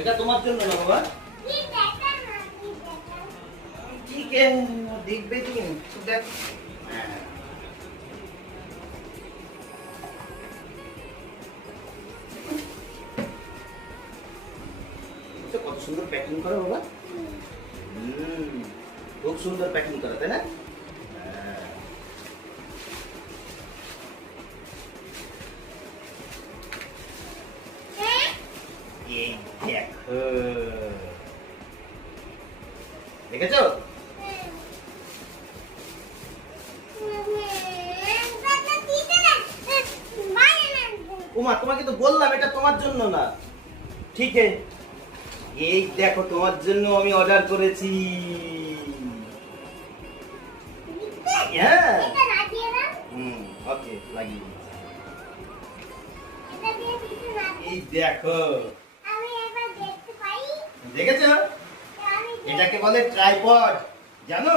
এটা তোমার জন্য না বাবা। ঠিক আছে দেখবে তুমি দেখ। হ্যাঁ কত সুন্দর প্যাকিং করো বাবা। খুব সুন্দর প্যাকিং করো তাই না? এই দেখো দেখেছো? উমা তোমাকে তো বললাম এটা তোমার জন্য না। ঠিক আছে এই দেখো তোমার জন্য আমি অর্ডার করেছি। হ্যাঁ ওকে লাগিয়ে এই দেখো দেখেছো? এটাকে বলে ট্রাইপড জানো?